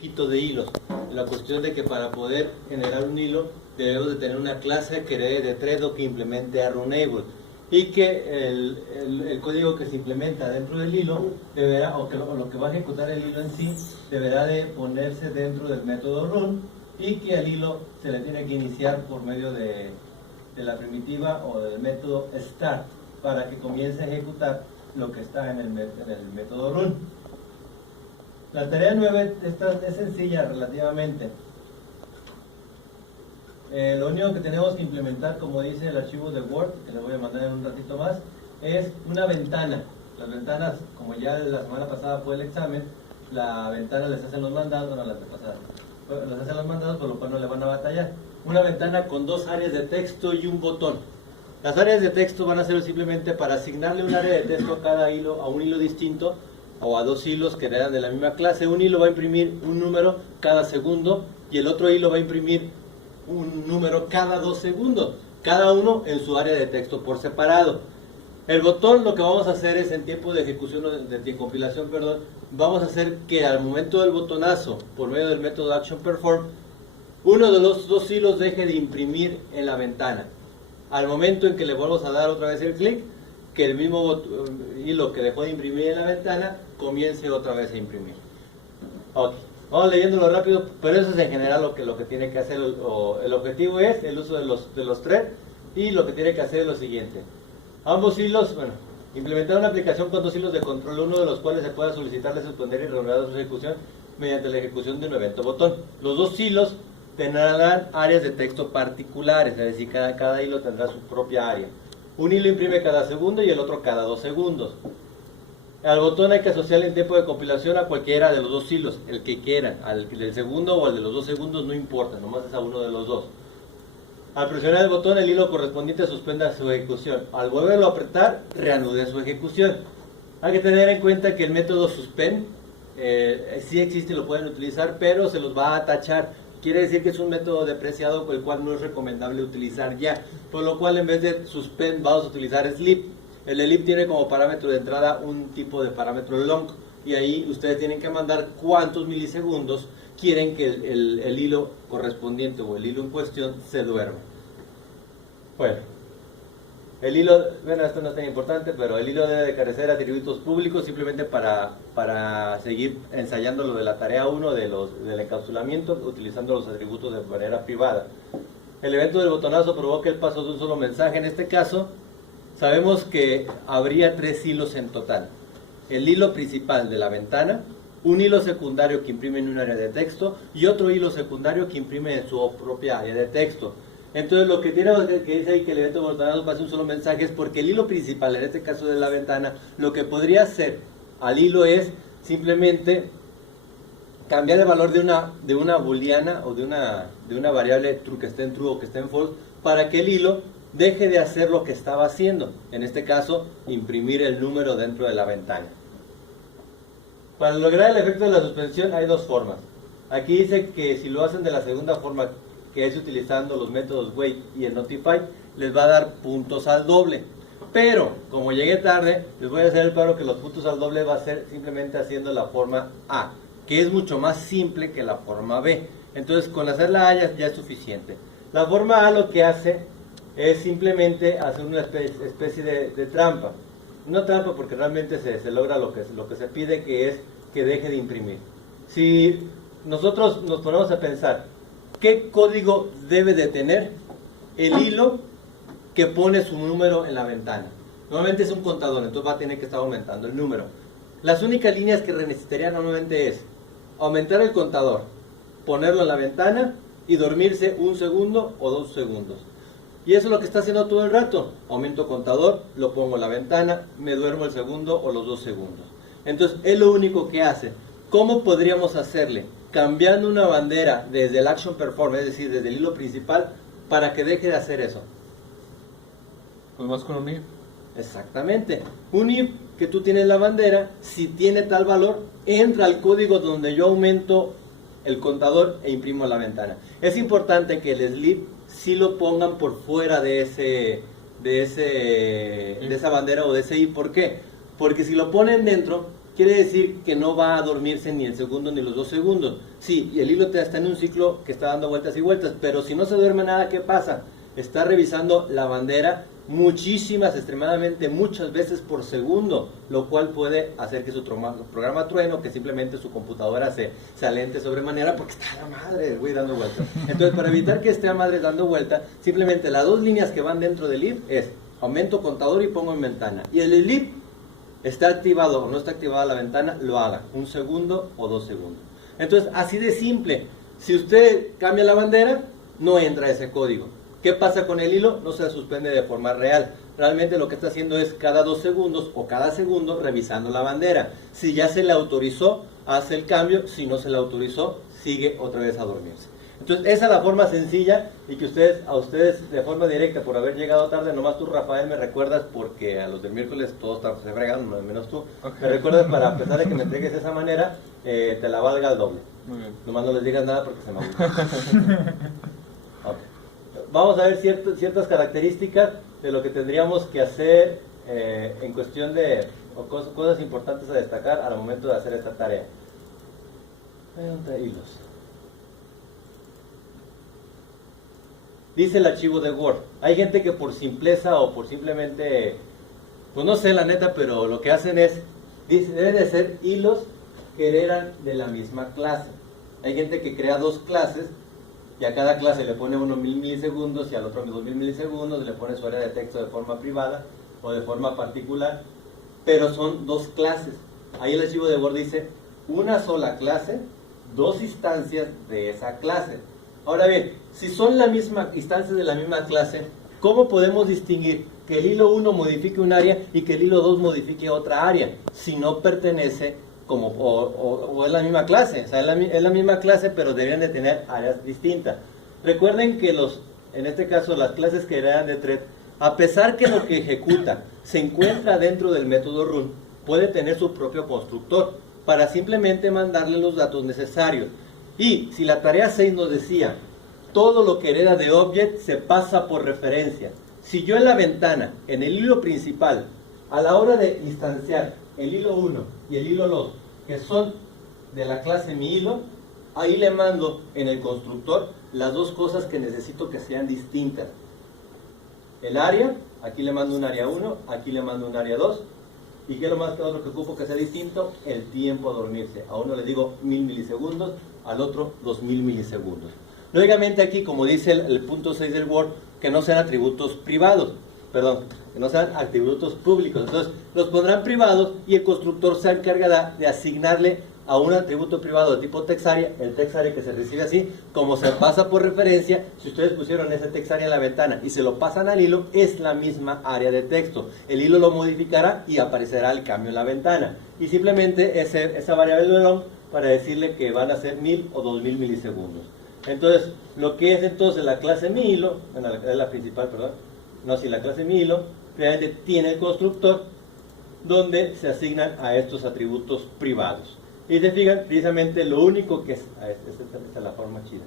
poquito de hilos. La cuestión de que para poder generar un hilo debemos de tener una clase que herede de thread o que implemente a Runable, y que el código que se implementa dentro del hilo deberá, o lo que va a ejecutar el hilo en sí, deberá de ponerse dentro del método run, y que al hilo se le tiene que iniciar por medio de la primitiva o del método start para que comience a ejecutar lo que está en el método run. La tarea 9 es sencilla relativamente. Lo único que tenemos que implementar, como dice el archivo de Word, que le voy a mandar en un ratito más, es una ventana. Las ventanas, como ya la semana pasada fue el examen, la ventana les hacen los mandados, no las de pasada, les hacen los mandados, por lo cual no le van a batallar. Una ventana con dos áreas de texto y un botón. Las áreas de texto van a ser simplemente para asignarle un área de texto a cada hilo, a un hilo distinto, o a dos hilos que eran de la misma clase. Un hilo va a imprimir un número cada segundo y el otro hilo va a imprimir un número cada 2 segundos, cada uno en su área de texto por separado. El botón, lo que vamos a hacer es, en tiempo de ejecución, de compilación, perdón, vamos a hacer que al momento del botonazo, por medio del método ActionPerform, uno de los dos hilos deje de imprimir en la ventana. Al momento en que le volvamos a dar otra vez el clic, que el mismo hilo que dejó de imprimir en la ventana comience otra vez a imprimir. Ok, vamos leyéndolo rápido, pero eso es en general lo que tiene que hacer. El objetivo es el uso de los threads, y lo que tiene que hacer es lo siguiente. Ambos hilos, implementar una aplicación con dos hilos de control, uno de los cuales se pueda solicitarle suspender y reanudar su ejecución mediante la ejecución de un evento botón. Los dos hilos tendrán áreas de texto particulares, es decir, cada hilo tendrá su propia área. Un hilo imprime cada segundo y el otro cada 2 segundos. Al botón hay que asociarle en tiempo de compilación a cualquiera de los dos hilos, el que quieran, al del segundo o al de los 2 segundos, no importa, nomás es a uno de los dos. Al presionar el botón, el hilo correspondiente suspenda su ejecución. Al volverlo a apretar, reanude su ejecución. Hay que tener en cuenta que el método suspend sí existe y lo pueden utilizar, pero se los va a tachar. Quiere decir que es un método depreciado con el cual no es recomendable utilizar ya, por lo cual en vez de suspend vamos a utilizar sleep. El sleep tiene como parámetro de entrada un tipo de parámetro long, y ahí ustedes tienen que mandar cuántos milisegundos quieren que el hilo correspondiente o el hilo en cuestión se duerma. Bueno, el hilo, esto no es tan importante, pero el hilo debe de carecer de atributos públicos, simplemente para seguir ensayando lo de la tarea 1 del encapsulamiento, utilizando los atributos de manera privada. El evento del botonazo provoca el paso de un solo mensaje. En este caso, sabemos que habría 3 hilos en total. El hilo principal de la ventana, un hilo secundario que imprime en un área de texto y otro hilo secundario que imprime en su propia área de texto. Entonces lo que tiene que dice ahí que el evento botonazo pase un solo mensaje es porque el hilo principal, en este caso de la ventana, lo que podría hacer al hilo es simplemente cambiar el valor de una booleana o de una variable true, que esté en true o que esté en false, para que el hilo deje de hacer lo que estaba haciendo, en este caso imprimir el número dentro de la ventana. Para lograr el efecto de la suspensión hay dos formas. Aquí dice que si lo hacen de la segunda forma, que es utilizando los métodos wait y el notify, les va a dar puntos al doble. Pero, como llegué tarde, les voy a hacer el paro que los puntos al doble va a ser simplemente haciendo la forma A, que es mucho más simple que la forma B. Entonces, con hacer la A ya es suficiente. La forma A lo que hace es simplemente hacer una especie de trampa. No trampa porque realmente se logra lo que se pide, que es que deje de imprimir. Si nosotros nos ponemos a pensar, ¿qué código debe de tener el hilo que pone su número en la ventana? Normalmente es un contador, entonces va a tener que estar aumentando el número. Las únicas líneas que necesitaría normalmente es aumentar el contador, ponerlo en la ventana y dormirse 1 segundo o 2 segundos. Y eso es lo que está haciendo todo el rato. Aumento contador, lo pongo en la ventana, me duermo el segundo o los 2 segundos. Entonces es lo único que hace. ¿Cómo podríamos hacerle? Cambiando una bandera desde el ActionPerform, es decir, desde el hilo principal, para que deje de hacer eso. Pues más con un if. Exactamente. Un if que tú tienes la bandera, si tiene tal valor, entra al código donde yo aumento el contador e imprimo la ventana. Es importante que el sleep sí lo pongan por fuera de esa bandera o de ese if. ¿Por qué? Porque si lo ponen dentro, quiere decir que no va a dormirse ni el segundo ni los 2 segundos. Sí, y el hilo está en un ciclo que está dando vueltas y vueltas, pero si no se duerme nada, ¿qué pasa? Está revisando la bandera extremadamente muchas veces por segundo, lo cual puede hacer que su programa truene o que simplemente su computadora se alente sobremanera porque está a la madre el güey dando vueltas. Entonces, para evitar que esté a madre dando vuelta, simplemente las 2 líneas que van dentro del if es aumento contador y pongo en ventana. Y el if está activado o no está activada la ventana, lo haga 1 segundo o 2 segundos. Entonces, así de simple. Si usted cambia la bandera, no entra ese código. ¿Qué pasa con el hilo? No se suspende de forma real. Realmente lo que está haciendo es cada 2 segundos o cada segundo revisando la bandera. Si ya se le autorizó, hace el cambio. Si no se le autorizó, sigue otra vez a dormirse. Entonces, esa es la forma sencilla y que a ustedes de forma directa, por haber llegado tarde, nomás tú, Rafael, me recuerdas, porque a los del miércoles todos se fregan, menos tú. Okay. Me recuerdas para, a pesar de que me entregues de esa manera, te la valga al doble. Muy bien. Nomás no les digas nada porque se me olvida. Okay. Vamos a ver ciertas características de lo que tendríamos que hacer en cuestión de cosas importantes a destacar al momento de hacer esta tarea. Hilos. Dice el archivo de Word. Hay gente que por simpleza o por simplemente, pues no sé la neta, pero lo que hacen es, deben de ser hilos que eran de la misma clase. Hay gente que crea 2 clases y a cada clase le pone uno 1000 milisegundos y al otro 2000 milisegundos, le pone su área de texto de forma privada o de forma particular, pero son 2 clases. Ahí el archivo de Word dice una sola clase, 2 instancias de esa clase. Ahora bien, si son la misma instancias de la misma clase, ¿cómo podemos distinguir que el hilo 1 modifique un área y que el hilo 2 modifique otra área? Si no pertenece o es la misma clase, o sea, es la misma clase, pero deberían de tener áreas distintas. Recuerden que en este caso las clases que heredan de thread, a pesar que lo que ejecuta se encuentra dentro del método run, puede tener su propio constructor para simplemente mandarle los datos necesarios. Y si la tarea 6 nos decía, todo lo que hereda de object se pasa por referencia. Si yo en la ventana, en el hilo principal, a la hora de instanciar el hilo 1 y el hilo 2, que son de la clase mi hilo, ahí le mando en el constructor las 2 cosas que necesito que sean distintas. El área, aquí le mando un área 1, aquí le mando un área 2. ¿Y qué es lo más que otro que ocupo que sea distinto? El tiempo a dormirse. A uno le digo 1000 milisegundos, al otro 2000 milisegundos. Lógicamente aquí, como dice el punto 6 del Word, que no sean atributos privados, que no sean atributos públicos. Entonces, los pondrán privados y el constructor se encargará de asignarle a un atributo privado de tipo textArea, el textArea que se recibe así, como se pasa por referencia. Si ustedes pusieron ese textArea en la ventana y se lo pasan al hilo, es la misma área de texto. El hilo lo modificará y aparecerá el cambio en la ventana. Y simplemente esa variable de long para decirle que van a ser 1000 o 2000 milisegundos. Entonces, lo que es entonces la clase mi hilo, bueno, es la principal, perdón, no, si la clase mi hilo, realmente tiene el constructor donde se asignan a estos atributos privados. Y se fijan, precisamente lo único que es la forma chida.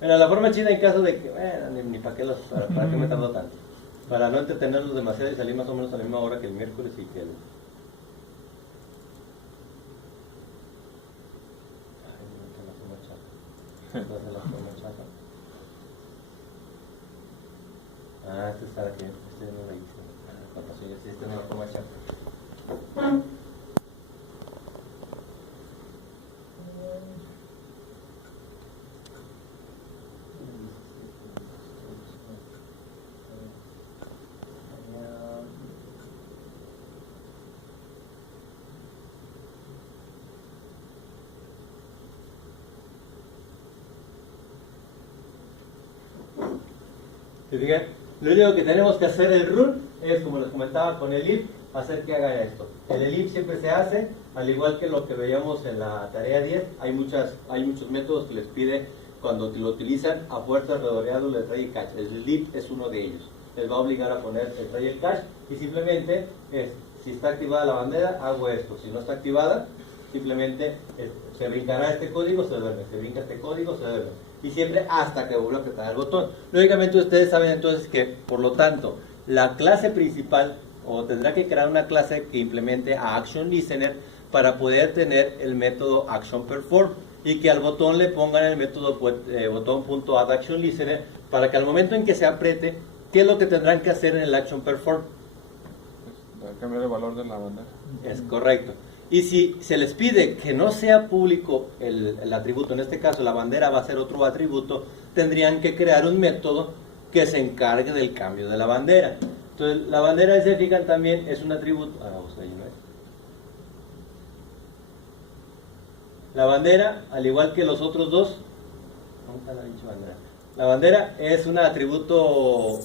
Bueno, la forma chida en caso de que, bueno, ni para qué me tardo tanto. Para no entretenerlos demasiado y salir más o menos a la misma hora que el miércoles y que el... este está aquí, este no lo hice. Con razón, este no lo forma chata. ¿Se fijan? Lo único que tenemos que hacer el run es, como les comentaba con el if, hacer que haga esto. El if siempre se hace, al igual que lo que veíamos en la tarea 10, hay muchos métodos que les pide, cuando lo utilizan, a fuerza redondeado el try y catch. El if es uno de ellos. Les va a obligar a poner el try y el catch, y simplemente si está activada la bandera, hago esto. Si no está activada, simplemente se brincará este código, se duerme. Se brinca este código, se duerme. Y siempre hasta que vuelva a apretar el botón. Lógicamente ustedes saben entonces que, por lo tanto, la clase principal o tendrá que crear una clase que implemente a ActionListener para poder tener el método ActionPerform y que al botón le pongan el método botón.addActionListener para que al momento en que se apriete, ¿qué es lo que tendrán que hacer en el ActionPerform? Cambiar el valor de la bandera. Es correcto. Y si se les pide que no sea público el atributo, en este caso la bandera va a ser otro atributo, tendrían que crear un método que se encargue del cambio de la bandera. Entonces, la bandera, se fijan, también es un atributo. La bandera, al igual que los otros dos, la bandera es un atributo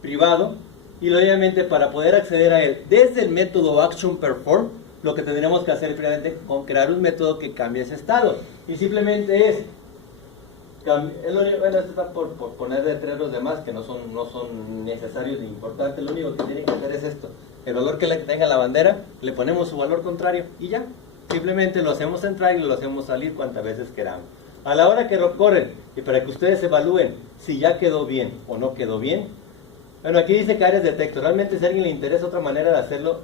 privado y obviamente para poder acceder a él desde el método ActionPerform, lo que tendremos que hacer previamente es crear un método que cambie ese estado. Y simplemente es bueno, esto está por poner letreros de más que no son necesarios ni importantes. Lo único que tienen que hacer es esto: el valor que tenga la bandera, le ponemos su valor contrario y ya. Simplemente lo hacemos entrar y lo hacemos salir cuantas veces queramos. A la hora que recorren, y para que ustedes evalúen si ya quedó bien o no quedó bien, bueno, aquí dice que áreas de texto. Realmente si a alguien le interesa otra manera de hacerlo,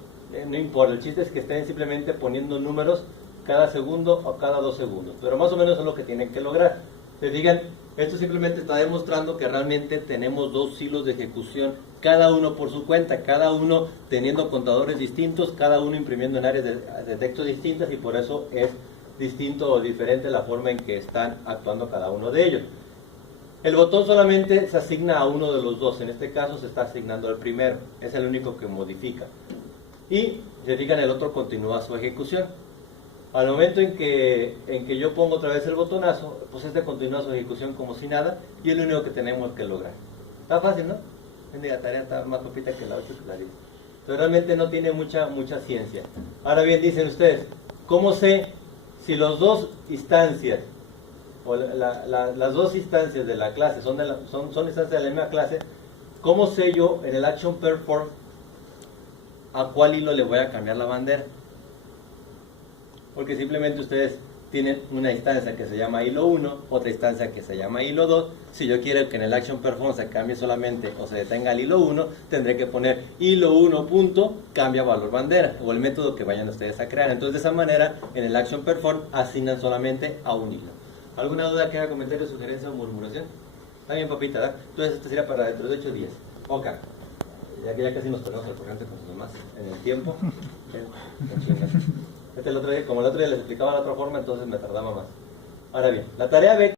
no importa. El chiste es que estén simplemente poniendo números cada segundo o cada 2 segundos. Pero más o menos es lo que tienen que lograr. Se digan, esto simplemente está demostrando que realmente tenemos 2 hilos de ejecución, cada uno por su cuenta, cada uno teniendo contadores distintos, cada uno imprimiendo en áreas de texto distintas, y por eso es distinto o diferente la forma en que están actuando cada uno de ellos. El botón solamente se asigna a uno de los dos, en este caso se está asignando al primero, es el único que modifica. Y se fijan, el otro continúa su ejecución. Al momento en que yo pongo otra vez el botonazo, pues este continúa su ejecución como si nada, y es lo único que tenemos que lograr. Está fácil, ¿no? La tarea está más copita que la 8 que la 10. Pero realmente no tiene mucha ciencia. Ahora bien, dicen ustedes, ¿cómo sé si las dos instancias, o las dos instancias de la clase son instancias de la misma clase? ¿Cómo sé yo en el ActionPerform a cuál hilo le voy a cambiar la bandera? Porque simplemente ustedes tienen una instancia que se llama hilo 1, otra instancia que se llama hilo 2. Si yo quiero que en el ActionPerform se cambie solamente o se detenga el hilo 1, tendré que poner hilo 1 punto cambia valor bandera, o el método que vayan ustedes a crear. Entonces, de esa manera, en el ActionPerform asignan solamente a un hilo. ¿Alguna duda, que haga, comentario, sugerencia o murmuración? Está bien, papita, ¿verdad? Entonces, esto sería para dentro de 8 días. Ok. Ya que ya casi nos ponemos al corriente con los demás en el tiempo. El otro día, como el otro día les explicaba de otra forma, entonces me tardaba más. Ahora bien, la tarea B